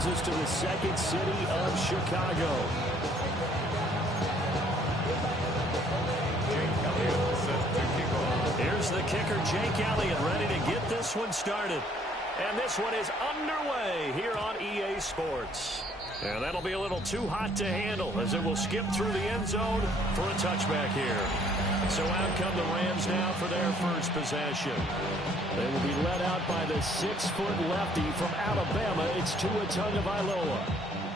brings us to the second city of Chicago. Here's the kicker, Jake Elliott, ready to get this one started. And this one is underway here on EA Sports. And that'll be a little too hot to handle as it will skip through the end zone for a touchback here. So out come the Rams now for their first possession. They will be led out by the 6-foot lefty from Alabama. It's Tua Tagovailoa.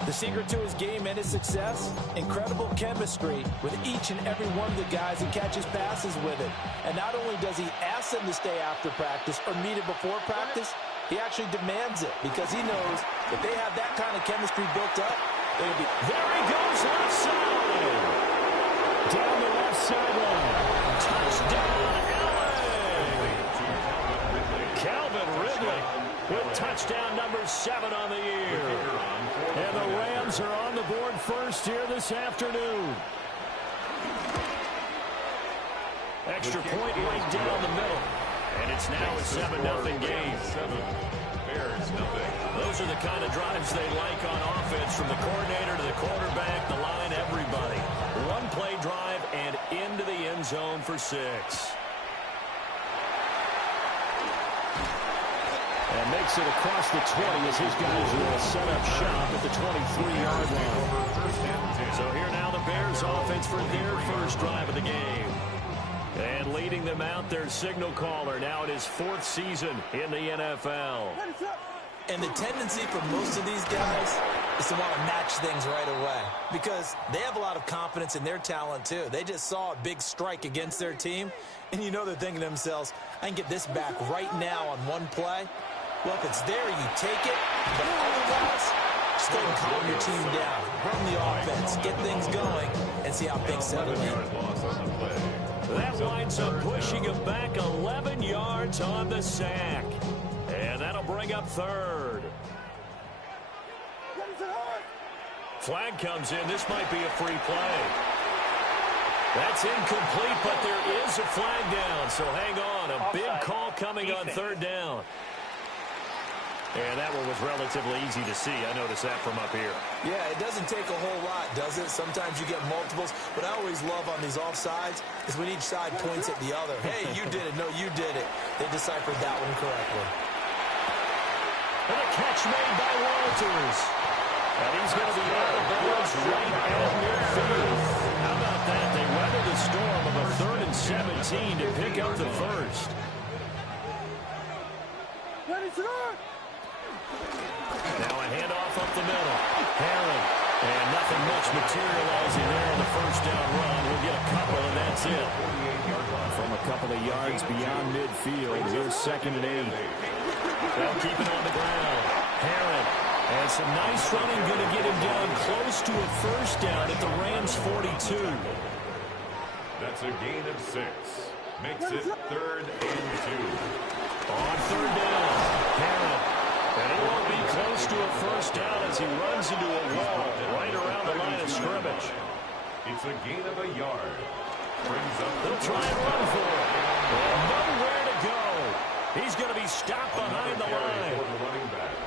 The secret to his game and his success, incredible chemistry with each and every one of the guys he catches passes with it. And not only does he ask them to stay after practice or meet it before practice, he actually demands it because he knows if they have that kind of chemistry built up, it'll be... There he goes, left side. Down the left sideline. Touchdown, LA. Calvin Ridley with touchdown number 7 on the year. And the Rams are on the board first here this afternoon. Extra point right down the middle. And it's now a 7-0 game. Those are the kind of drives they like on offense, from the coordinator to the quarterback, the line, everybody. One play drive and into the end zone for 6. And makes it across the 20 as his guys will set up shop at the 23-yard line. So here now the Bears offense for their first drive of the game. And leading them out, their signal caller, now in his 4th season in the NFL. And the tendency for most of these guys is to want to match things right away because they have a lot of confidence in their talent, too. They just saw a big strike against their team, and you know they're thinking to themselves, I can get this back right now on one play. Well, if it's there, you take it, but otherwise, just go and calm your team down, run the offense, get things going, and see how things settle in. That winds up pushing him back 11 yards on the sack. And that'll bring up 3rd. Flag comes in. This might be a free play. That's incomplete, but there is a flag down. So hang on. A big call coming on 3rd down. And that one was relatively easy to see. I noticed that from up here. Yeah, it doesn't take a whole lot, does it? Sometimes you get multiples. What I always love on these offsides is when each side points at the other. Hey, you did it. No, you did it. They deciphered that one correctly. And a catch made by Walters. And he's going to be out of bounds right at midfield. How about that? They weather the storm of a 3rd and 17 to pick up the first. Now a handoff up the middle. Herring. And nothing much materializing there on the first down run. We'll get a couple, and that's it. From a couple of yards beyond midfield, here's 2nd and 8. They'll keep it on the ground. Herring. And some nice running, going to get him down close to a first down at the Rams' 42. That's a gain of 6. Makes it 3rd and 2. On 3rd down, Herring. And he won't be close to a first down as he runs into a wall right around the line of scrimmage. It's a gain of a yard. Brings up They'll try and run for it. And nowhere to go. He's going to be stopped behind the line.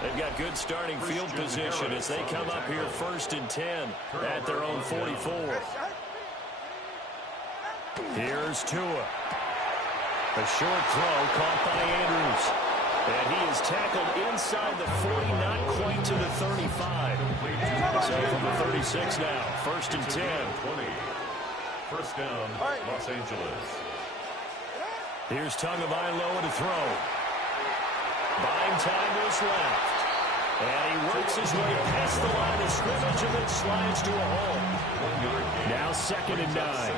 They've got good starting field position as they come up here 1st and 10 at their own 44. Here's Tua. A short throw caught by Andrews. And he is tackled inside the 40, not quite to the 35. So from the 36 now, 1st and 10. 20. First down, Los Angeles. Here's Tagovailoa to throw. Buying time to his left. And he works his way past the line of scrimmage and then slides to a hole. Now 2nd and 9.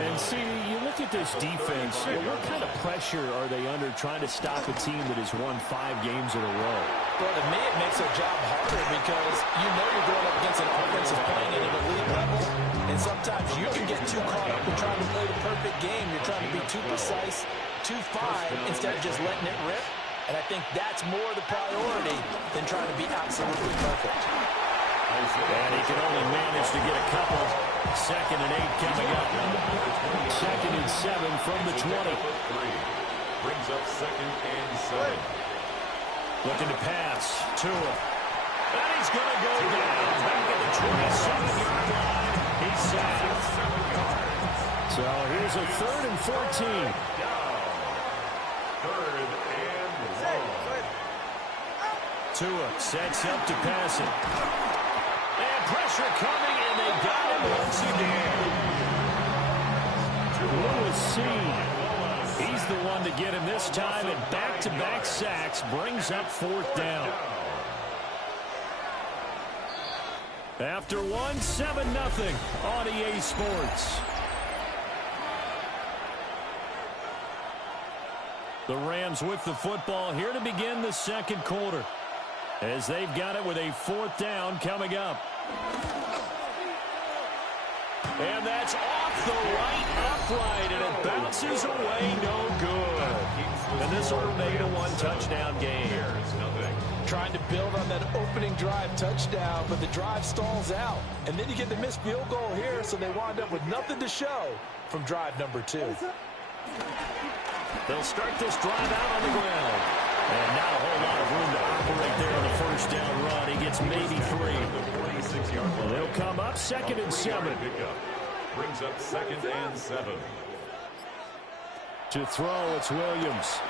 And see, you look at this defense, what kind of pressure are they under trying to stop a team that has won 5 games in a row? Well, to me, it makes their job harder because you know you're going up against an offense that's playing at an elite level. And sometimes you can get too caught up in trying to play the perfect game. You're trying to be too precise, too fine, instead of just letting it rip. And I think that's more the priority than trying to be absolutely perfect. And he can only manage to get a couple. 2nd and 8 coming up. 2nd and 7 from the 20. Brings up 2nd and 7. Looking to pass. Tua. And he's going to go down. Back at the 27-yard line. He's sacked. So here's a 3rd and 14. Third and long. Tua sets up to pass it. And pressure coming, and they got him once again. Lewis Cine. He's the one to get him this time, and back-to-back sacks brings up 4th down. After one, 7-0 on EA Sports. The Rams with the football here to begin the second quarter, as they've got it with a 4th down coming up. And that's off the right upright, and it bounces away, no good. And this will remain a 1-touchdown game. Trying to build on that opening drive touchdown, but the drive stalls out. And then you get the missed field goal here, so they wind up with nothing to show from drive number 2. They'll start this drive out on the ground. And not a whole lot of room to operate there on the first down run. He gets maybe 3. They'll come up 2nd and 7. Brings up 2nd and 7. To throw, it's Williams.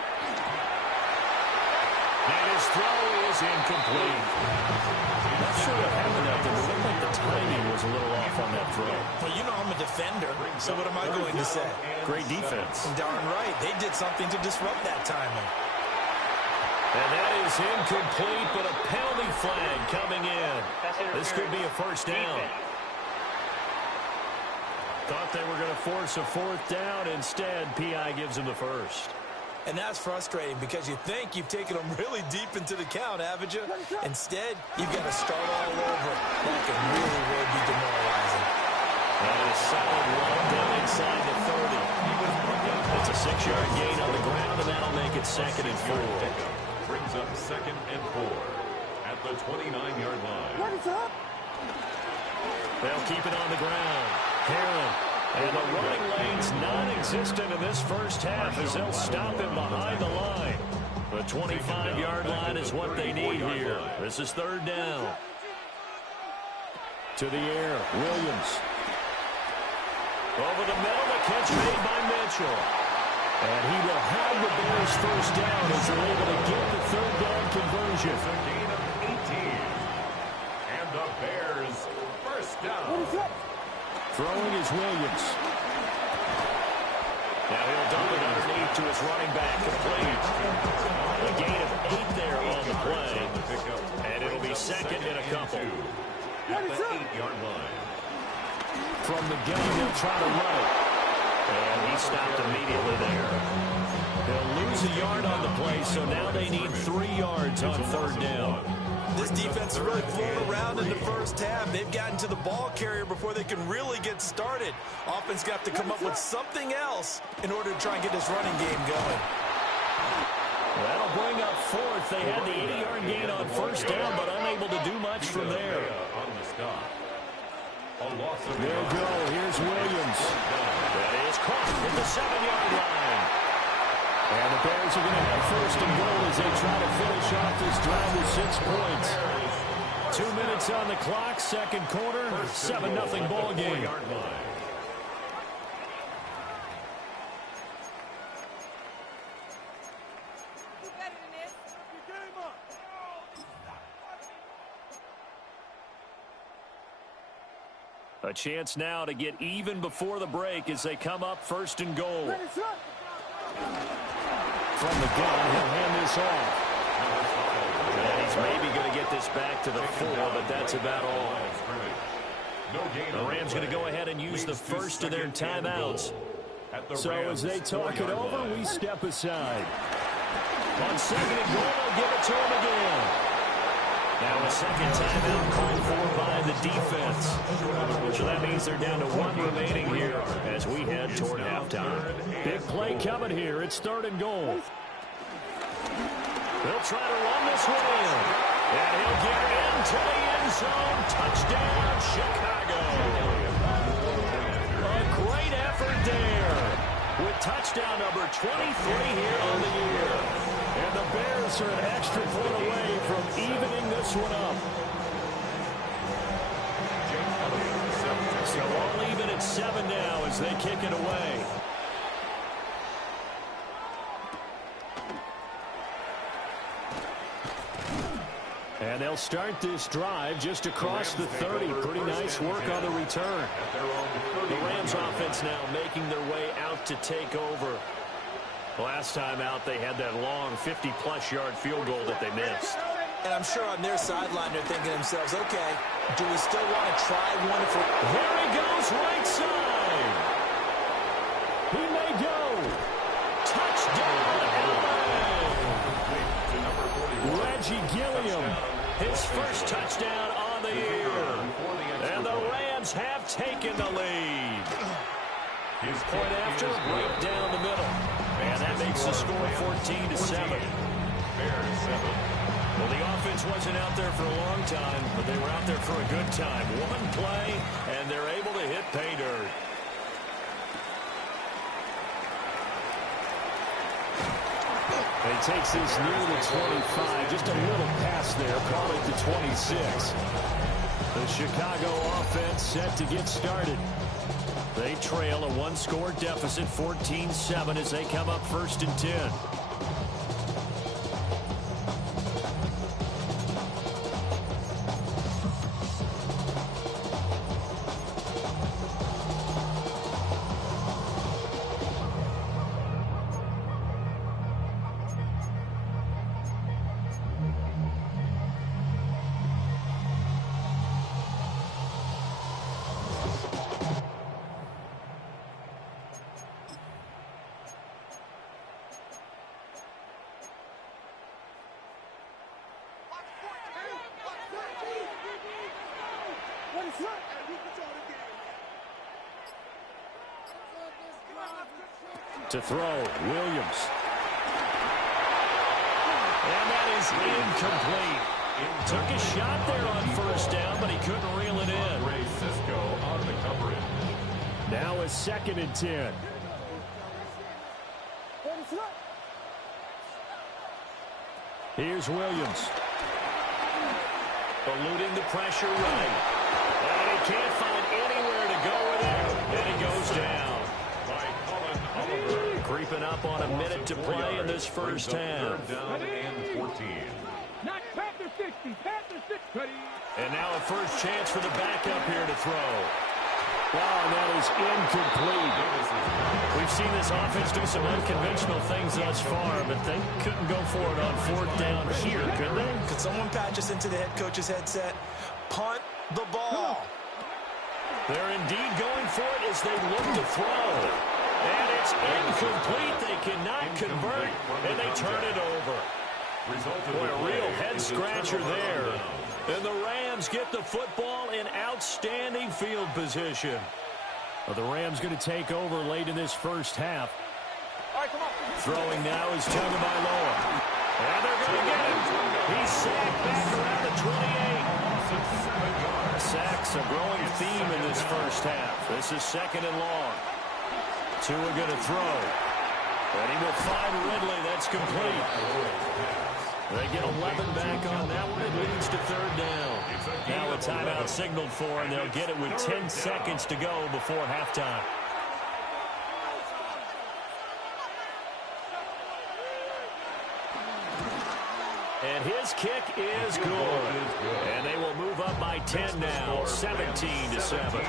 And his throw is incomplete. Not sure what happened out there, but it looked like the timing was a little off on that throw. Well, you know I'm a defender, so what am I going to say? Great defense. Darn right. They did something to disrupt that timing. And that is incomplete, but a penalty flag coming in. This could be a first down. Thought they were going to force a 4th down. Instead, P.I. gives them the first. And that's frustrating because you think you've taken them really deep into the count, haven't you? Instead, you've got to start all over. That can really be demoralizing. And a solid run down inside the 30. It's a 6-yard gain on the ground, and that'll make it 2nd and 4. Brings up 2nd and 4 at the 29-yard line. What is up? They'll keep it on the ground. Herron. And the running lane's non-existent in this first half as they'll stop him behind the line. The 25-yard line is what they need here. This is 3rd down. To the air, Williams. Over the middle, the catch made by Mitchell. And he will have the Bears first down as they're able to get the 3rd down conversion. A gain of 18. And the Bears first down. What is up? Throwing is Williams. Now he'll dump it underneath to his running back, complete. A gain of 8 there on the play. And it'll be 2nd and a couple. At the 8-yard line. From the gun, he'll try to run it. And he stopped immediately there. They'll lose a yard on the play, so now they need 3 yards on 3rd down. This defense has really flown around in the first half. They've gotten to the ball carrier before they can really get started. Offense got to come up with something else in order to try and get this running game going. That'll bring up 4th. They had the 80-yard gain on first down, but unable to do much from there. There we go. Here's Williams. That is caught at the 7-yard line. And the Bears are going to have 1st and goal as they try to finish off this drive with 6 points. 2 minutes on the clock, 2nd quarter, 7-0 ball game. A chance now to get even before the break as they come up 1st and goal. From the gun, he'll hand this off. And he's maybe going to get this back to the 4, but that's about all. The Rams going to go ahead and use the first of their timeouts. So as they talk it over, we step aside. On 2nd and goal, they'll give it to him again. Now a 2nd timeout called for by the defense. So that means they're down to 1 remaining here as we head toward halftime. Big play coming here. It's 3rd and goal. They'll try to run this one in. And he'll get into the end zone. Touchdown, Chicago. A great effort there with touchdown number 23 here on the year. And the Bears are an extra point away from evening this one up. 7 now as they kick it away. And they'll start this drive just across the 30. Pretty nice work on the return. The Rams offense now making their way out to take over. Last time out, they had that long 50-plus yard field goal that they missed. And I'm sure on their sideline they're thinking to themselves, okay, do we still want to try one? There he goes, right side. He may go. Touchdown, LA. Reggie Gilliam, his first touchdown on the year. And the Rams have taken the lead. His point after, right down the middle. And that makes the score 14-7. Well, the offense wasn't out there for a long time, but they were out there for a good time. One play, and they're able to hit pay dirt. And he takes this near the 25. Just a little pass there. Call it the 26. The Chicago offense set to get started. They trail a one-score deficit, 14-7, as they come up 1st and 10. To throw, Williams. And that is incomplete. Took a shot there on 1st down, but he couldn't reel it in. Ray Cisco on the coverage. Now a 2nd and 10. Here's Williams. Eluding the pressure right. And he can't find anywhere to go with it. And he goes down. Creeping up on a minute to play in this first half. Down and 14. And now a first chance for the backup here to throw. Wow, and that is incomplete. We've seen this offense do some unconventional things thus far, but they couldn't go for it on 4th down here, could they? Could someone patch us into the head coach's headset? Punt the ball. They're indeed going for it as they look to throw. And it's incomplete. They cannot convert, and they turn it over. Boy, a real head-scratcher there. And the Rams get the football in outstanding field position. Well, the Rams going to take over late in this first half. Throwing now is Tagovailoa. And they're going to get him. He's sacked back around the 28. Sacks a growing theme in this first half. This is 2nd and long. Tua going to throw. And he will find Ridley. That's complete. They get 11 back on that one. It leads to 3rd down. Now a timeout signaled for, and they'll get it with 10 seconds to go before halftime. And his kick is good. And they will move up by 10 now, 17-7.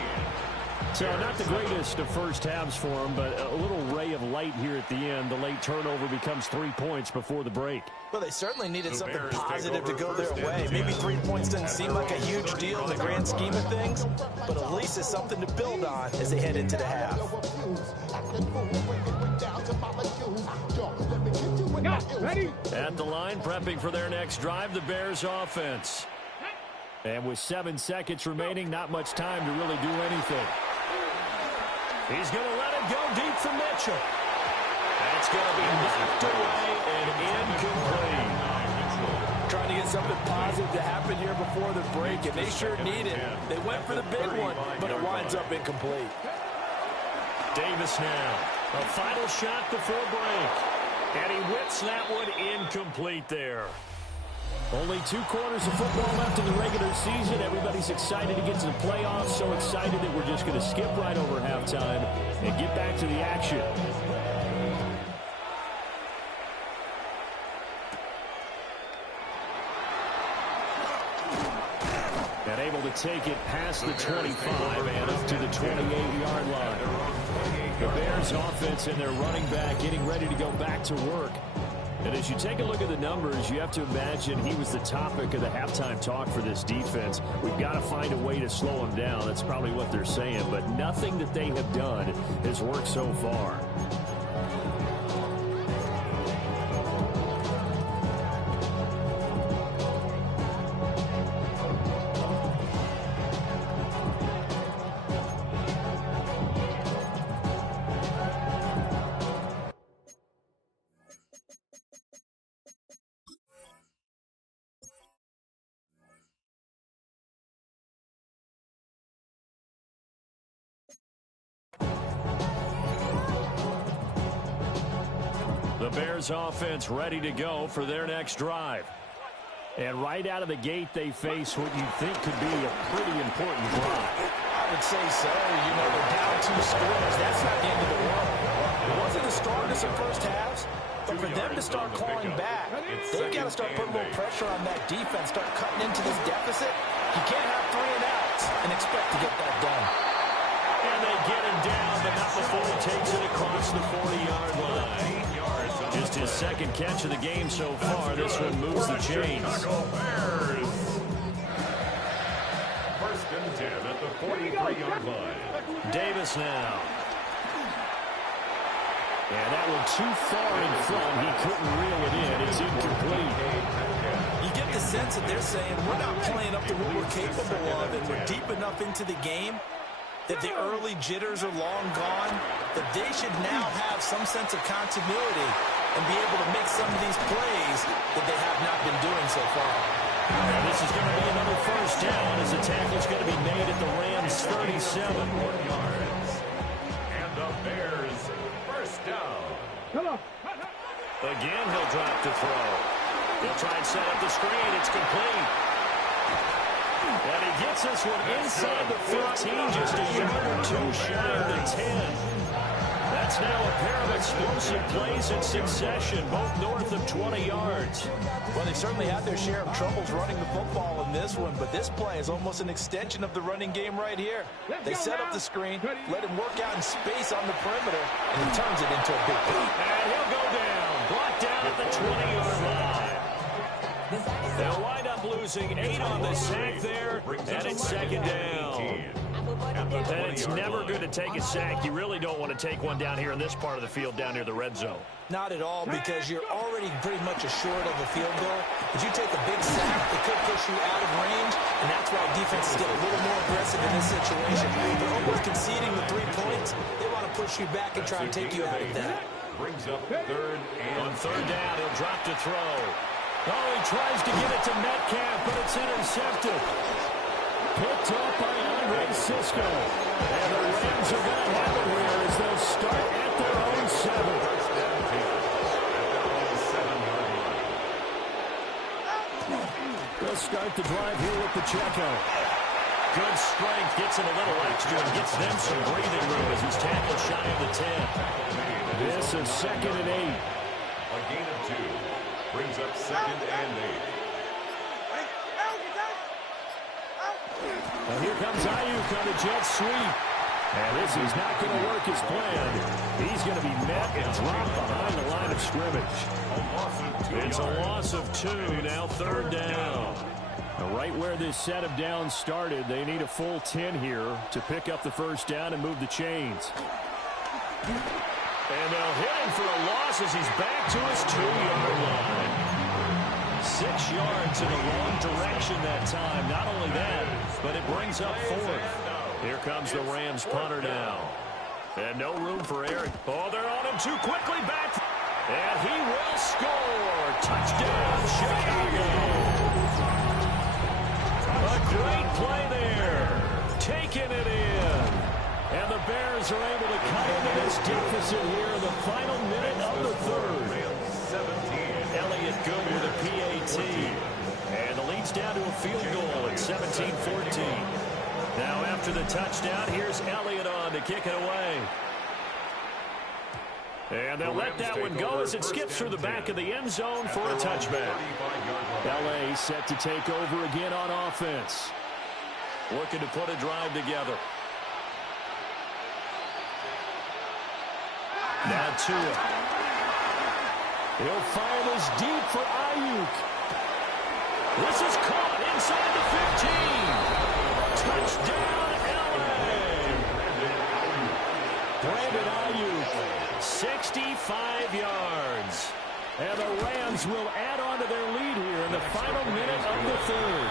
So not the greatest of first halves for him, but a little ray of light here at the end. The late turnover becomes 3 points before the break. Well, they certainly needed something positive to go their way. Maybe 3 points doesn't seem like a huge deal in the grand scheme of things, but at least it's something to build on as they head into the half. At the line, prepping for their next drive, the Bears offense. And with 7 seconds remaining, not much time to really do anything. He's going to let it go deep for Mitchell. That's going to be knocked away and incomplete. Trying to get something positive to happen here before the break, and they sure need it. They went for the big one, but it winds up incomplete. Davis now. A final shot before break. And he whips that one incomplete there. Only 2 quarters of football left in the regular season. Everybody's excited to get to the playoffs, so excited that we're just going to skip right over halftime and get back to the action. And able to take it past the 25 and up to the 28-yard line. The Bears offense and their running back getting ready to go back to work. And as you take a look at the numbers, you have to imagine he was the topic of the halftime talk for this defense. We've got to find a way to slow him down. That's probably what they're saying. But nothing that they have done has worked so far. The Bears offense ready to go for their next drive. And right out of the gate, they face what you think could be a pretty important drive. I would say so. You know, they're down 2 scores. That's not the end of the world. It wasn't the strongest of first halves, but for them to start clawing back, they've got to start putting a little pressure on that defense, start cutting into this deficit. You can't have 3 and outs and expect to get that done. And they get him down, but not before he takes it across the 40-yard line. Just his second catch of the game so far. This one moves the chains. First and 10 at the 43-yard line. Davis now. And that one too far in front. He couldn't reel it in. It's incomplete. You get the sense that they're saying we're not playing up to what we're capable of, and we're deep enough into the game that the early jitters are long gone, that they should now have some sense of continuity and be able to make some of these plays that they have not been doing so far. And this is going to be another first down as the tackle's going to be made at the Rams' 37. And the Bears first down. Again, he'll drop to throw. He'll try and set up the screen. It's complete. And he gets this one inside the 15, just a yard or 2 shy of the 10. That's now a pair of explosive plays in succession, both north of 20 yards. Well, they certainly had their share of troubles running the football in this one, but this play is almost an extension of the running game right here. They set up the screen, let him work out in space on the perimeter, and he turns it into a big play. And he'll go down, brought down at the 20-yard line. They'll wind up losing 8 on the sack there, and it's second down. And it's never good to take a sack. You really don't want to take one down here in this part of the field, down near the red zone. Not at all, because you're already pretty much assured of a field goal. If you take a big sack, it could push you out of range, and that's why defenses get a little more aggressive in this situation. They're almost conceding the 3 points. They want to push you back and try and take you out of that. Brings up third and on third down, he'll drop to throw. Oh, he tries to get it to Metcalf, but it's intercepted. Picked up by Andre Cisco. And the Rams are going to have it here as they'll start at their own 7. They'll start the drive here with Pacheco. Good strength, gets him a little extra and gets them some breathing room as he's tackled shy of the 10. This is second and 8. A gain of 2. Brings up second and 8. And here comes Ayuk on the jet sweep. And this is not going to work as planned. He's going to be met and dropped behind the line of scrimmage. It's a loss of 2, now third down. Now right where this set of downs started, they need a full 10 here to pick up the first down and move the chains. And they'll hit him for a loss as he's back to his 2-yard line. 6 yards in the wrong direction that time. Not only that, but it brings up 4th. Here comes the Rams punter now. And no room for Eric. Oh, they're on him too quickly. Back. And he will score. Touchdown, Chicago. A great play there. Taking it in. And the Bears are able to cut into this deficit here in the final minute of the third. Elliott Good with a PAT. leads down to a field goal at 17-14. Now after the touchdown, here's Elliott on to kick it away. And they'll let that one go as it skips through the back of the end zone for a touchback. LA set to take over again on offense. Looking to put a drive together. Now Tua. He'll fire this deep for Ayuk. This is caught inside the 15. Touchdown, LA. Brandon Ayuk. 65 yards. And the Rams will add on to their lead here in the final minute of the third.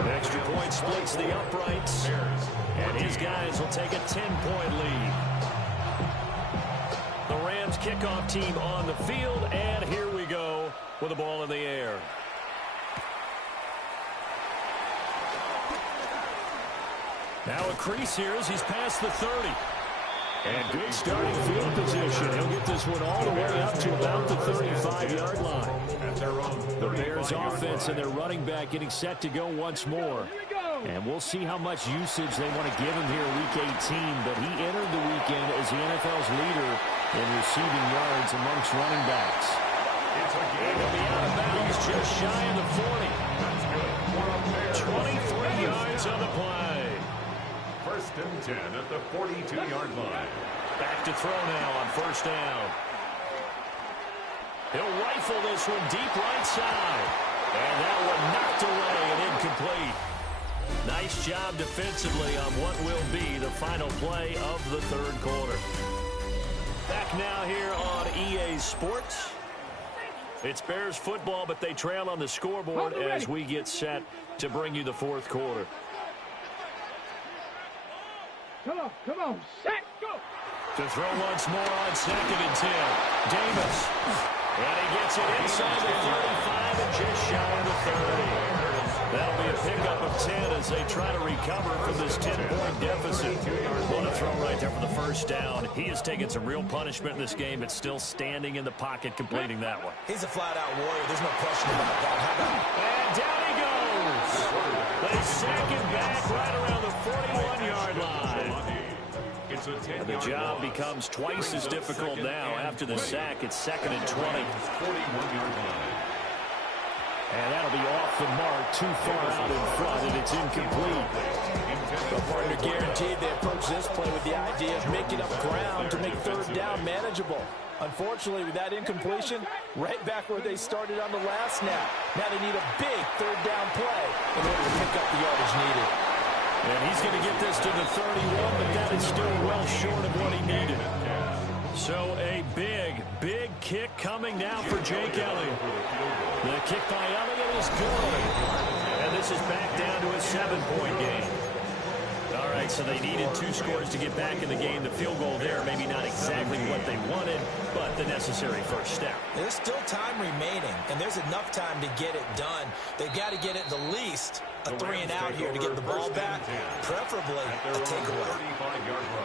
An extra point splits the uprights. And his guys will take a 10-point lead. The Rams kickoff team on the field. And here we go with the ball in the air. Now a crease here as he's past the 30. And good starting field position. He'll get this one all the way up to about the 35-yard line. The Bears offense and their running back getting set to go once more. And we'll see how much usage they want to give him here Week 18. But he entered the weekend as the NFL's leader in receiving yards amongst running backs. And he'll be out of bounds just shy of the 40. 23 yards on the play. First and 10 at the 42-yard line. Back to throw now on first down. He'll rifle this one deep right side. And that one knocked away and incomplete. Nice job defensively on what will be the final play of the third quarter. Back now here on EA Sports. It's Bears football, but they trail on the scoreboard as we get set to bring you the fourth quarter. Come on, set, go! To throw once more on 2nd and 10. Davis. And he gets it inside the 35 and just shy of the 30. That'll be a pickup of 10 as they try to recover from this 10-point deficit. What a throw right there for the first down. He has taken some real punishment in this game, but still standing in the pocket completing that one. He's a flat-out warrior. There's no question about that. How about... And down he goes. They sack him back right around the 41-yard line. And the job becomes twice as difficult now. After the sack, it's 2nd and 20. And that'll be off the mark, too far out in front, and it's incomplete. The partner guaranteed they approach this play with the idea of making up ground to make third down manageable. Unfortunately, with that incompletion, right back where they started on the last snap. Now they need a big third down play in order to pick up the yardage needed. And he's going to get this to the 31, but that is still well short of what he needed. So a big kick coming now for Jake Elliott. The kick by Elliott is good. And this is back down to a 7-point game. All right, so they needed 2 scores to get back in the game. The field goal there, maybe not exactly what they wanted, but the necessary first step. There's still time remaining, and there's enough time to get it done. They've got to get it the least a 3-and-out here to get the ball back, preferably a takeaway.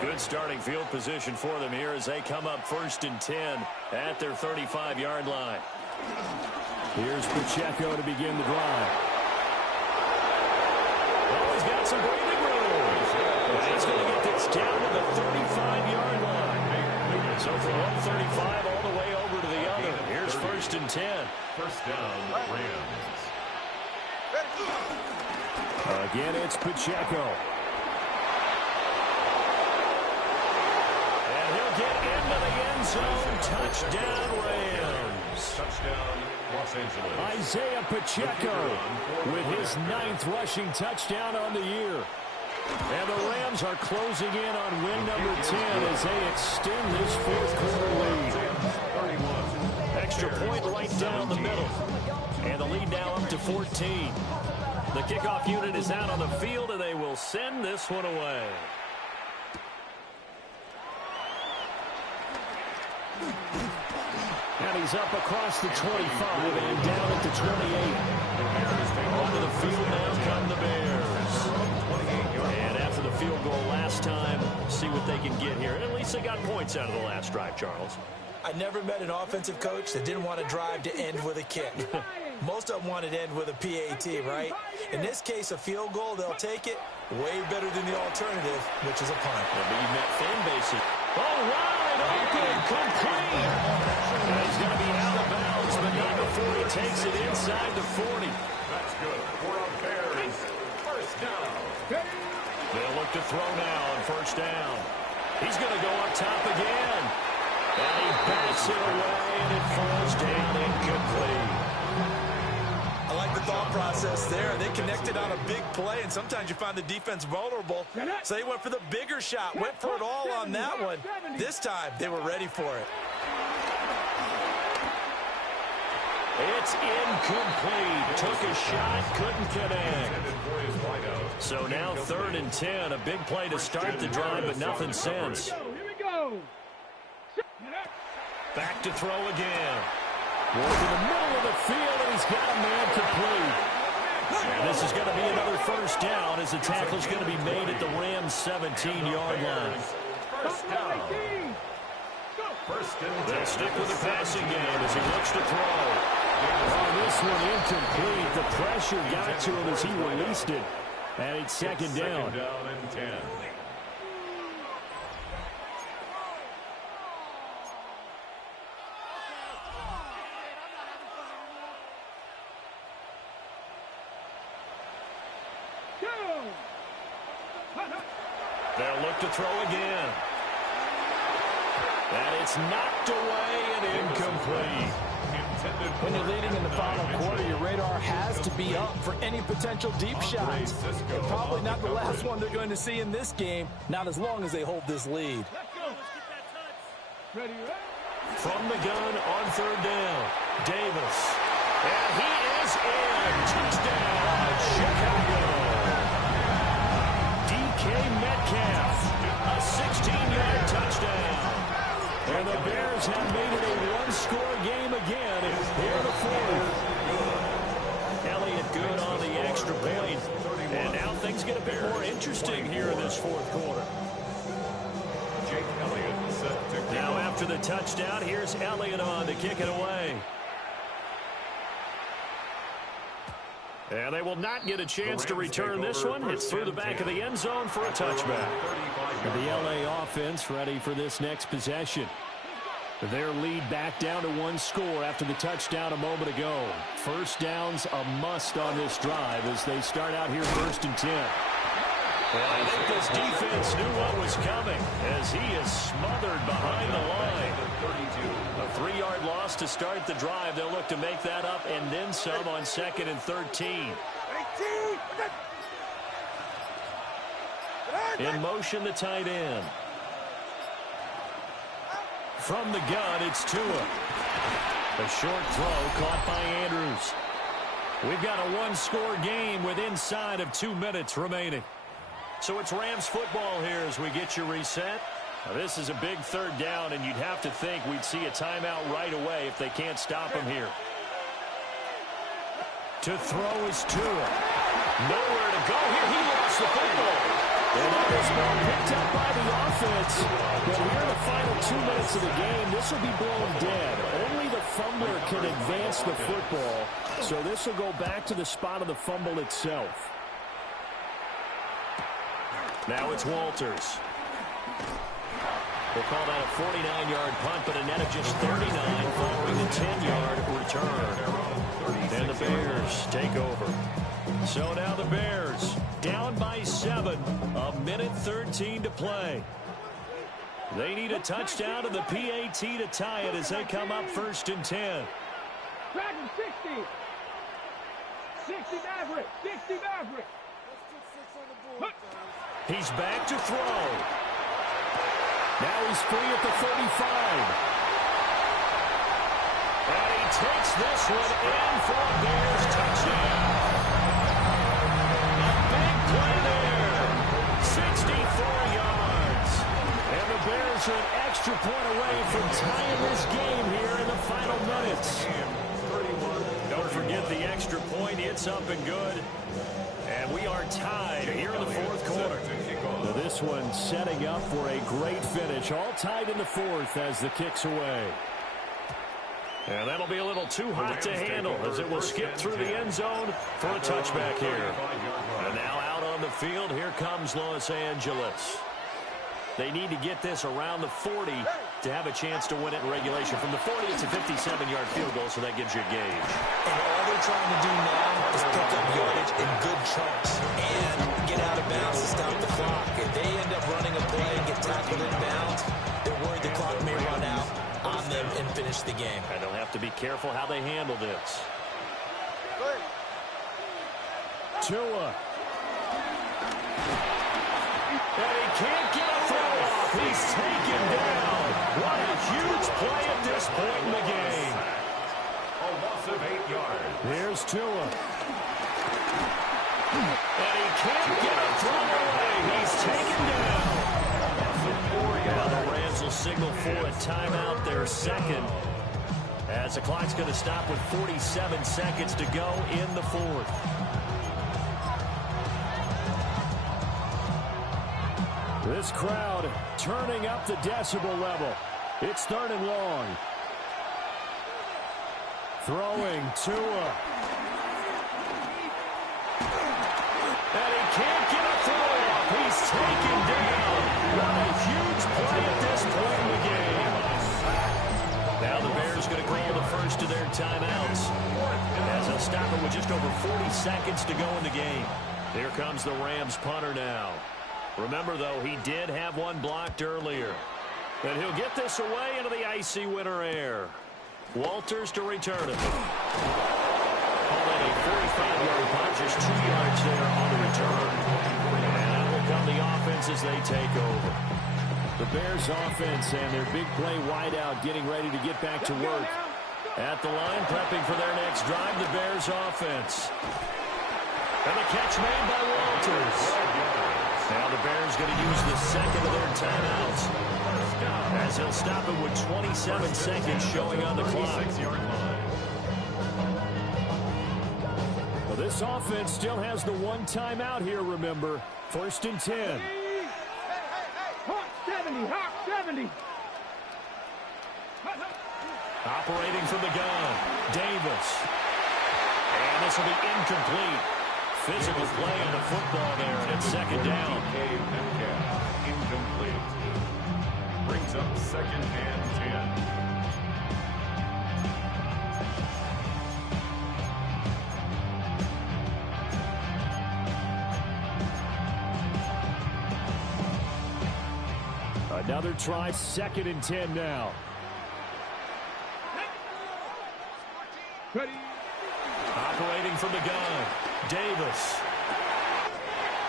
Good starting field position for them here as they come up 1st and 10 at their 35-yard line. Here's Pacheco to begin the drive. Oh, he's got some breathing room. And he's going to get this down to the 35-yard line. So from 135 all the way over to the other. Here's 1st and 10. First down, Rams. Again, it's Pacheco. And he'll get into the end zone. Touchdown, Rams. Touchdown, Los Angeles. Isaiah Pacheco with his 9th rushing touchdown on the year. And the Rams are closing in on win number 10 as they extend this fourth quarter lead. Extra point right down the middle. And the lead now up to 14. The kickoff unit is out on the field, and they will send this one away. And he's up across the 25 and down at the 28. Onto the field now come the Bears. And after the field goal last time, see what they can get here. And at least they got points out of the last drive, Charles. I never met an offensive coach that didn't want to drive to end with a kick. Most of them want it end with a PAT, right? In this case, a field goal, they'll take it. Way better than the alternative, which is a punt. Yeah, but you've met fan bases. Oh, wide open, complete. And he's going to be out of bounds, but not before he takes it inside the 40. That's good for a Bears first down. They'll look to throw now on first down. He's going to go up top again. And he bats it away, and it falls down incomplete. I like the thought process there. They connected on a big play, and sometimes you find the defense vulnerable. So they went for the bigger shot, went for it all on that one. This time, they were ready for it. It's incomplete. Took a shot, couldn't connect. So now 3rd and 10. A big play to start the drive, but nothing since. Here we go. Back to throw again. Goes to the middle of the field, and he's got a man complete. And this is going to be another first down as the tackle's going to be made at the Rams' 17-yard line. First down. They'll stick with the passing game as he looks to throw. Oh, this one incomplete. The pressure got to him as he released it. And it's second down. Second down and 10. They'll look to throw again. And it's knocked away and incomplete. When you're leading in the final quarter, your radar has to be up for any potential deep shots. And probably not the last one they're going to see in this game, not as long as they hold this lead. From the gun on 3rd down, Davis. And he is in. Touchdown, Chicago. DK Metcalf, a 16-yard touchdown. And the Bears have made it a one-score game again here in the 4th. Elliott good on the extra point. And now things get a bit more interesting here in this 4th quarter. Jake Elliott set to kick Now off. after the touchdown, here's Elliott on to kick it away. And they will not get a chance to return this one. It's through the back of the end zone for a touchback. The LA offense ready for this next possession. Their lead back down to 1 score after the touchdown a moment ago. First down's a must on this drive as they start out here 1st and 10. Well, I think this defense knew what was coming as he is smothered behind the line. A 3-yard loss to start the drive. They'll look to make that up and then some on 2nd and 13. In motion, the tight end. From the gun, it's Tua. A short throw caught by Andrews. We've got a one-score game with inside of 2 minutes remaining. So it's Rams football here as we get you reset. Now this is a big 3rd down, and you'd have to think we'd see a timeout right away if they can't stop him here. To throw is Tua. Nowhere to go here. He lost the football. And that is ball picked up by the offense. But here in the final 2 minutes of the game, this will be blown dead. Only the fumbler can advance the football. So this will go back to the spot of the fumble itself. Now it's Walters. We'll call that a 49-yard punt, but a net of just 39 following the 10-yard return. And the Bears take over. So now the Bears down by 7, a minute 13 to play. They need a touchdown to the PAT to tie it as they come up 1st and 10. Track him, 60. 60 Maverick. 60 Maverick. He's back to throw. Now he's free at the 35. And he takes this one in for a Bears touchdown. A big play there. 64 yards. And the Bears are an extra point away from tying this game here in the final minutes. Don't forget the extra point. It's up and good. And we are tied here in the 4th quarter. Now this one setting up for a great finish. All tied in the 4th as the kick's away. And that'll be a little too hot to handle as it will skip through the end zone for a touchback here. And now out on the field, here comes Los Angeles. They need to get this around the 40 to have a chance to win it in regulation. From the 40, it's a 57-yard field goal, so that gives you a gauge. And all they're trying to do now is pick up yardage in good chunks and get out of bounds to stop the clock. If they end up running a play and get tackled in bounds, they're worried the clock may run out on them and finish the game. And they'll have to be careful how they handle this. Tua. And he can't get a throw off. He's taken down. What a huge play at this point in the game. A loss of 8 yards. Here's Tua. And he can't get a throw away. He's taken down. Now the Rams will signal for a timeout, their second, as the clock's going to stop with 47 seconds to go in the fourth. This crowd turning up the decibel level. It's 3rd and long. Throwing Tua. And he can't get a throw off. He's taken down. What a huge play at this point in the game. Now the Bears going to call the first of their timeouts as they'll stop it with just over 40 seconds to go in the game. Here comes the Rams punter now. Remember, though, he did have one blocked earlier. And he'll get this away into the icy winter air. Walters to return it. Call that a 45-yard punt, just 2 yards there on the return. And out will come the offense as they take over. The Bears offense and their big play wideout getting ready to get back to work. At the line, prepping for their next drive, the Bears offense. And the catch made by Walters. Now the Bears going to use the second of their timeouts as they'll stop it with 27 seconds showing on the clock. Well, this offense still has the one timeout here, remember. 1st and 10. Hawk 70, Hawk 70. Operating from the gun, Davis. And this will be incomplete. Physical play on the football there, and it's 2nd down. Incomplete. Brings up 2nd and 10. Another try, 2nd and 10 now. Ready. Operating from the gun, Davis.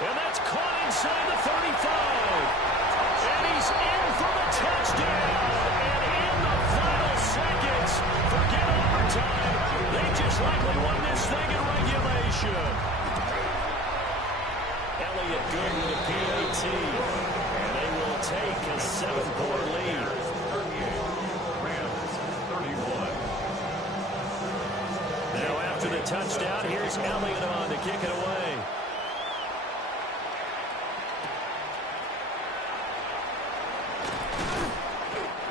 And that's caught inside the 35. And he's in for the touchdown. And in the final seconds, forget overtime. They just likely won this thing in regulation. Elliott good with a PAT. And they will take a 7-point lead. Rams 31. Now after the touchdown, here's Elliott on to kick it away.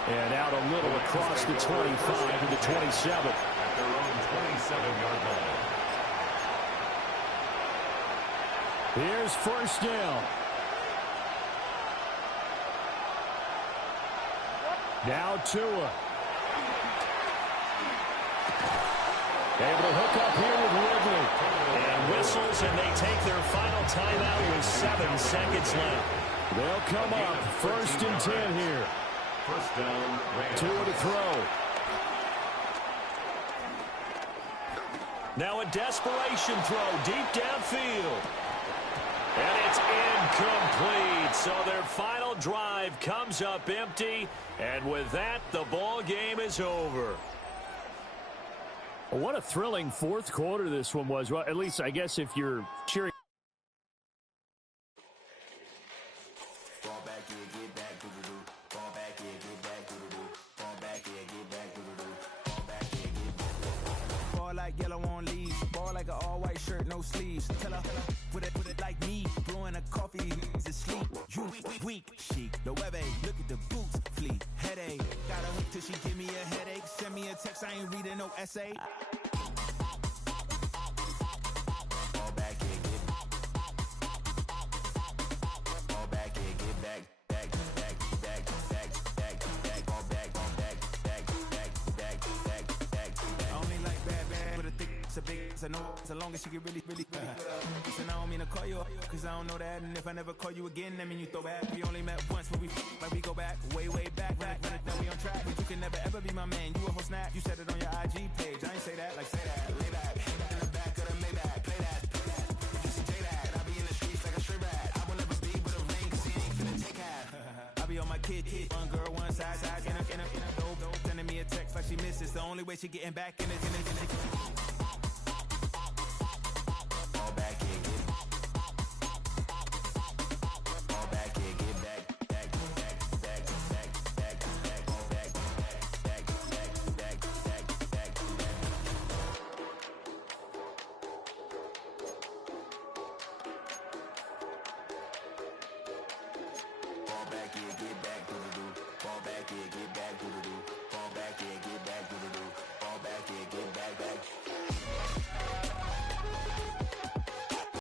And out a little across the 25 to the 27. At their own 27-yard line. Here's 1st down. Now Tua. Able to hook up here with Ridley. And whistles, and they take their final timeout with 7 seconds left. They'll come up 1st and 10 here. 1st down, Rams. Tua to throw. Now a desperation throw deep downfield. And it's incomplete. So their final drive comes up empty. And with that, the ball game is over. What a thrilling 4th quarter this one was. Well, at least I guess if you're cheering. Ball like yellow on leaves. Ball like an all-white shirt, no sleeves. Tell her, put it like me. Blowing a coffee, he's asleep. You weak, chic. The web, look at the boots, fleet. Headache. Got a hook till she give me a headache. Send me a text. I ain't reading no essay. I know so long as she get really Listen, I don't mean to call you up, cause I don't know that. And if I never call you again, that mean you throw back. We only met once, but we like we go back, way back. Now we on track, but you can never ever be my man. You a whole snap, you said it on your IG page. I ain't say that, like say that, lay back. In the back of the Maybach, play that. Just say that, I be in the streets like a stray rat. I will never be with a ring, cause he ain't finna take half. I be on my kid, one girl, one side, in a dope, sending me a text like she misses. The only way she getting back in it.